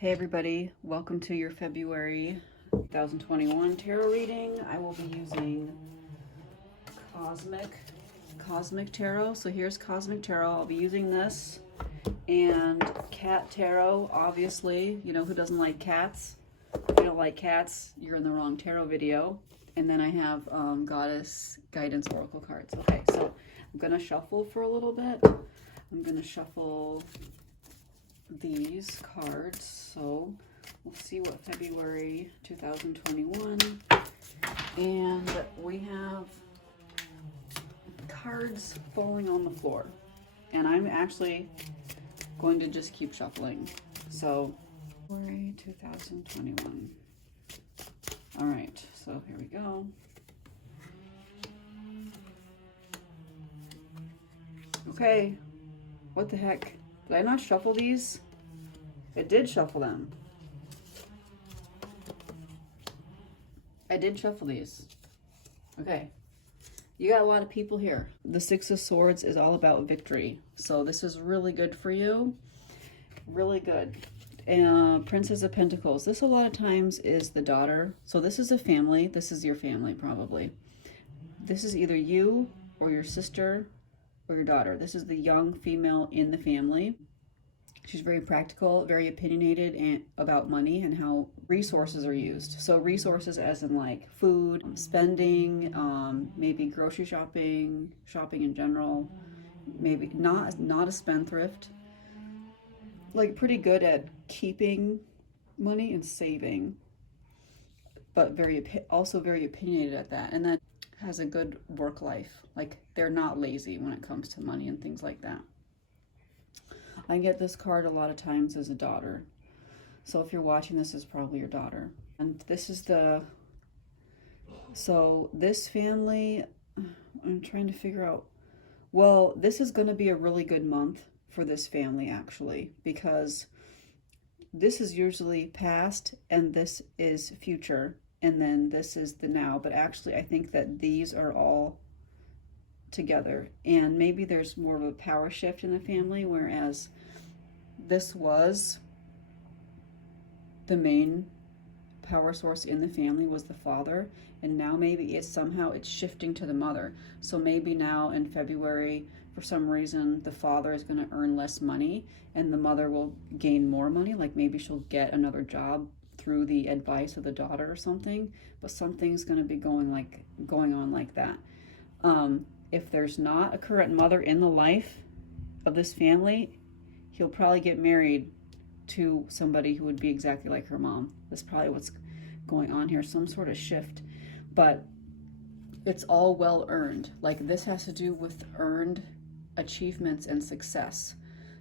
Hey everybody, welcome to your February 2021 tarot reading. I will be using Cosmic Tarot. So here's Cosmic Tarot. I'll be using this and Cat Tarot, obviously. You know who doesn't like cats? If you don't like cats, you're in the wrong tarot video. And then I have Goddess Guidance Oracle cards. Okay, so I'm going to shuffle for a little bit. I'm going to shuffle these cards, so we'll see what February 2021, and we have cards falling on the floor, and I'm actually going to just keep shuffling. So February 2021. All right, so here we go. Okay, what the heck? Did I not shuffle these? I did shuffle them. I did shuffle these. Okay. You got a lot of people here. The Six of Swords is all about victory. So this is really good for you. Really good. Princess of Pentacles. This a lot of times is the daughter. So this is a family. This is your family probably. This is either you or your sister or your daughter. This is the young female in the family. She's very practical, very opinionated and about money and how resources are used. So resources as in like food, spending, maybe grocery shopping in general, maybe not a spendthrift. Like pretty good at keeping money and saving, but also very opinionated at that. And then has a good work life. Like they're not lazy when it comes to money and things like that. I get this card a lot of times as a daughter. So if you're watching this, is probably your daughter. And this is so this family, I'm trying to figure out, well, this is going to be a really good month for this family actually, because this is usually past and this is future. And then this is the now, but actually I think that these are all together, and maybe there's more of a power shift in the family, whereas this was the main power source in the family was the father, and now maybe it's shifting to the mother. So maybe now in February, for some reason, the father is going to earn less money and the mother will gain more money. Like maybe she'll get another job through the advice of the daughter or something, but something's going to be going on like that. If there's not a current mother in the life of this family, he'll probably get married to somebody who would be exactly like her mom. That's probably what's going on here, some sort of shift. But it's all well earned. Like this has to do with earned achievements and success.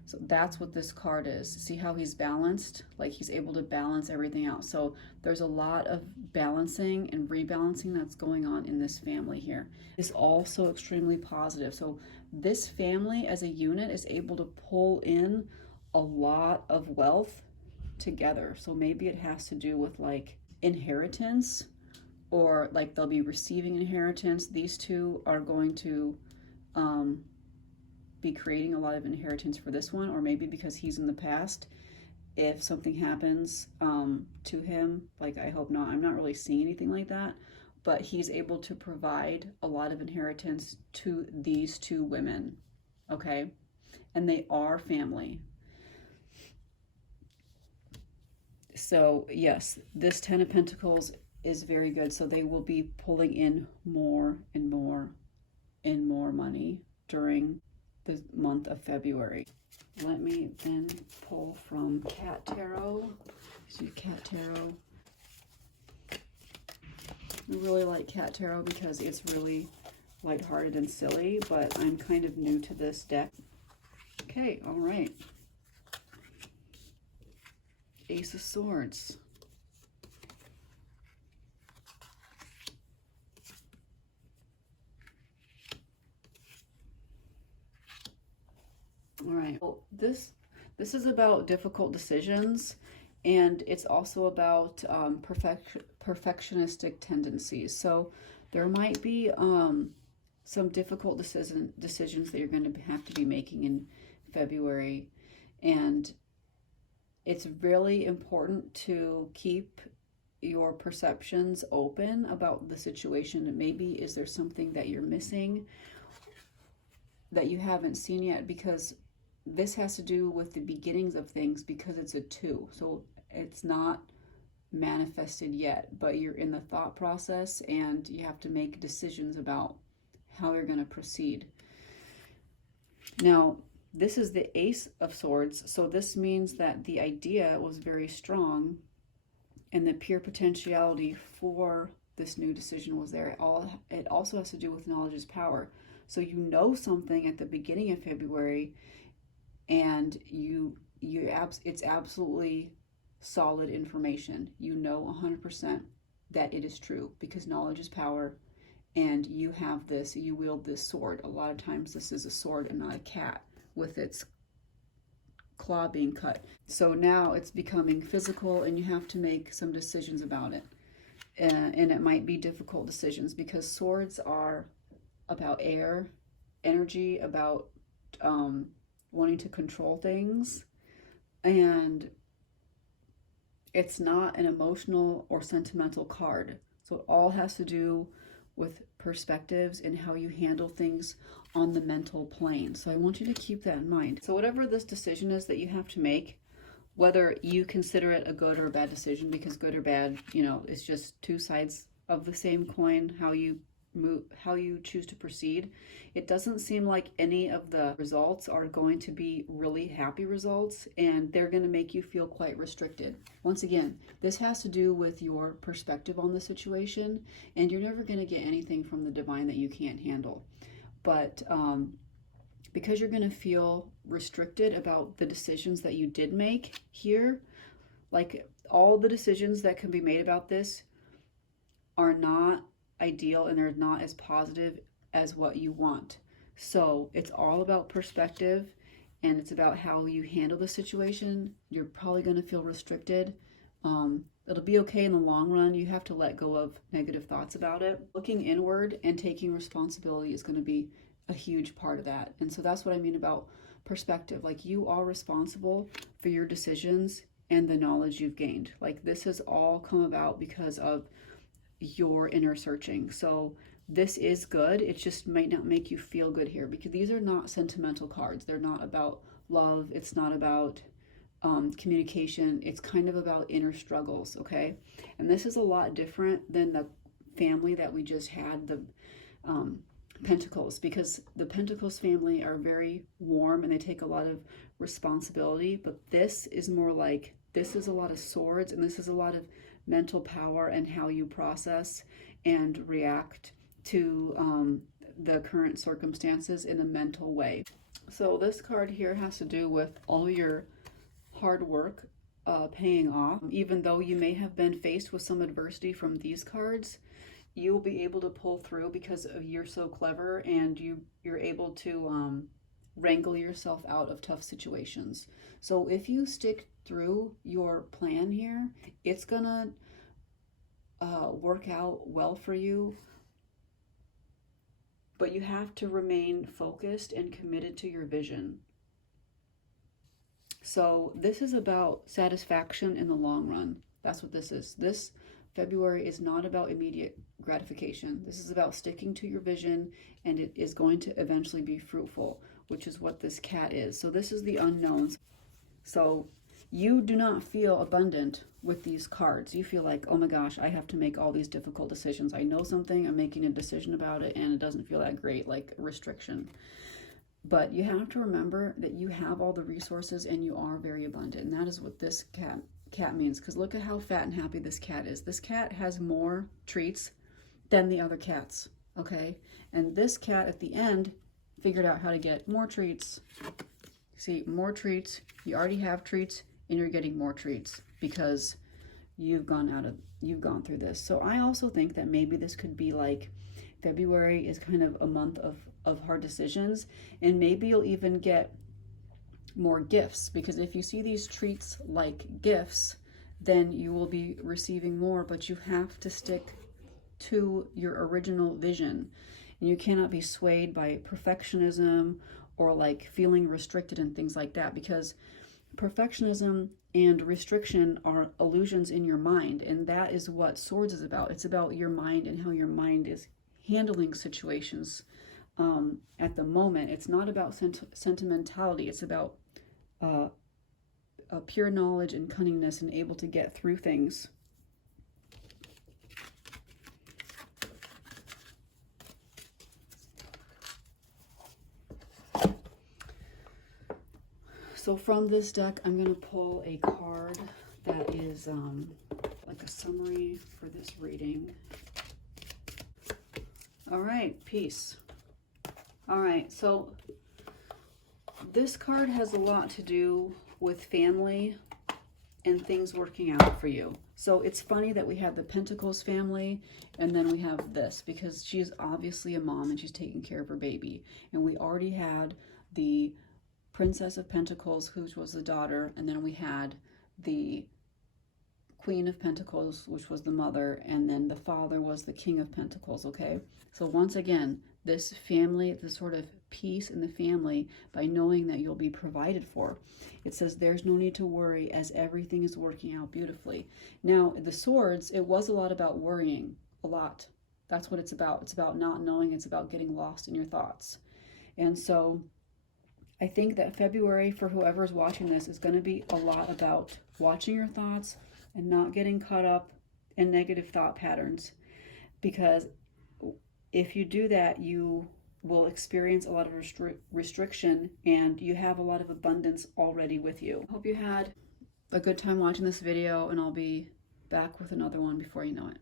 So that's what this card is. See how he's balanced? Like he's able to balance everything out. So there's a lot of balancing and rebalancing that's going on in this family here. It's also extremely positive. So this family as a unit is able to pull in a lot of wealth together. So maybe it has to do with like inheritance, or like they'll be receiving inheritance. These two are going to be creating a lot of inheritance for this one, or maybe because he's in the past, if something happens to him, like I hope not, I'm not really seeing anything like that, but he's able to provide a lot of inheritance to these two women, okay? And they are family. So yes, this Ten of Pentacles is very good. So they will be pulling in more and more and more money during the month of February. Let me then pull from Cat Tarot. See Cat Tarot. I really like Cat Tarot because it's really lighthearted and silly, but I'm kind of new to this deck. Okay, all right. Ace of Swords. All right, well, this is about difficult decisions, and it's also about perfectionistic tendencies. So there might be some difficult decisions that you're going to have to be making in February, and it's really important to keep your perceptions open about the situation. Maybe is there something that you're missing that you haven't seen yet, because this has to do with the beginnings of things, because it's a 2. So it's not manifested yet, but you're in the thought process and you have to make decisions about how you're going to proceed. Now, this is the Ace of Swords, so this means that the idea was very strong and the pure potentiality for this new decision was there. It also has to do with knowledge is power. So you know something at the beginning of February, and it's absolutely solid information. You know 100% that it is true, because knowledge is power, and you wield this sword. A lot of times this is a sword and not a cat with its claw being cut. So now it's becoming physical and you have to make some decisions about it. And it might be difficult decisions, because swords are about air, energy, about wanting to control things. And it's not an emotional or sentimental card. So it all has to do with perspectives and how you handle things on the mental plane. So I want you to keep that in mind. So whatever this decision is that you have to make, whether you consider it a good or a bad decision, because good or bad, it's just two sides of the same coin, how you choose to proceed. It doesn't seem like any of the results are going to be really happy results, and they're going to make you feel quite restricted. Once again, this has to do with your perspective on the situation, and you're never going to get anything from the divine that you can't handle. But because you're going to feel restricted about the decisions that you did make here, like all the decisions that can be made about this are not ideal and they're not as positive as what you want. So it's all about perspective, and it's about how you handle the situation. You're probably going to feel restricted. It'll be okay in the long run. You have to let go of negative thoughts about it. Looking inward and taking responsibility is going to be a huge part of that. And so that's what I mean about perspective. Like, you are responsible for your decisions and the knowledge you've gained. Like, this has all come about because of your inner searching. So this is good. It just might not make you feel good here, because these are not sentimental cards. They're not about love. It's not about communication. It's kind of about inner struggles, okay? And this is a lot different than the family that we just had, the Pentacles, because the Pentacles family are very warm and they take a lot of responsibility, but this is more like, this is a lot of swords, and this is a lot of mental power and how you process and react to the current circumstances in a mental way. So this card here has to do with all your hard work paying off. Even though you may have been faced with some adversity from these cards, you'll be able to pull through because you're so clever, and you're able to wrangle yourself out of tough situations. So if you stick through your plan here, it's gonna work out well for you. But you have to remain focused and committed to your vision. So this is about satisfaction in the long run. That's what this is. This February is not about immediate gratification. This is about sticking to your vision, and it is going to eventually be fruitful, which is what this cat is. So this is the unknowns. So you do not feel abundant with these cards. You feel like, oh my gosh, I have to make all these difficult decisions. I know something, I'm making a decision about it, and it doesn't feel that great, like restriction. But you have to remember that you have all the resources and you are very abundant. And that is what this cat means. Because look at how fat and happy this cat is. This cat has more treats than the other cats, okay? And this cat at the end figured out how to get more treats. See, more treats. You already have treats, and you're getting more treats because you've gone through this. So I also think that maybe this could be like, February is kind of a month of hard decisions, and maybe you'll even get more gifts, because if you see these treats like gifts, then you will be receiving more, but you have to stick to your original vision, and you cannot be swayed by perfectionism or like feeling restricted and things like that, because Perfectionism and restriction are illusions in your mind, and that is what Swords is about. It's about your mind and how your mind is handling situations at the moment. It's not about sentimentality. It's about pure knowledge and cunningness and able to get through things. So from this deck, I'm going to pull a card that is like a summary for this reading. All right, peace. All right, so this card has a lot to do with family and things working out for you. So it's funny that we have the Pentacles family and then we have this, because she's obviously a mom and she's taking care of her baby. And we already had the Princess of Pentacles, who was the daughter, and then we had the Queen of Pentacles, which was the mother, and then the father was the King of Pentacles, okay? So once again, this family, this sort of peace in the family by knowing that you'll be provided for. It says there's no need to worry as everything is working out beautifully. Now, the Swords, it was a lot about worrying, a lot. That's what it's about. It's about not knowing. It's about getting lost in your thoughts. And so I think that February, for whoever is watching this, is going to be a lot about watching your thoughts and not getting caught up in negative thought patterns. Because if you do that, you will experience a lot of restriction, and you have a lot of abundance already with you. I hope you had a good time watching this video, and I'll be back with another one before you know it.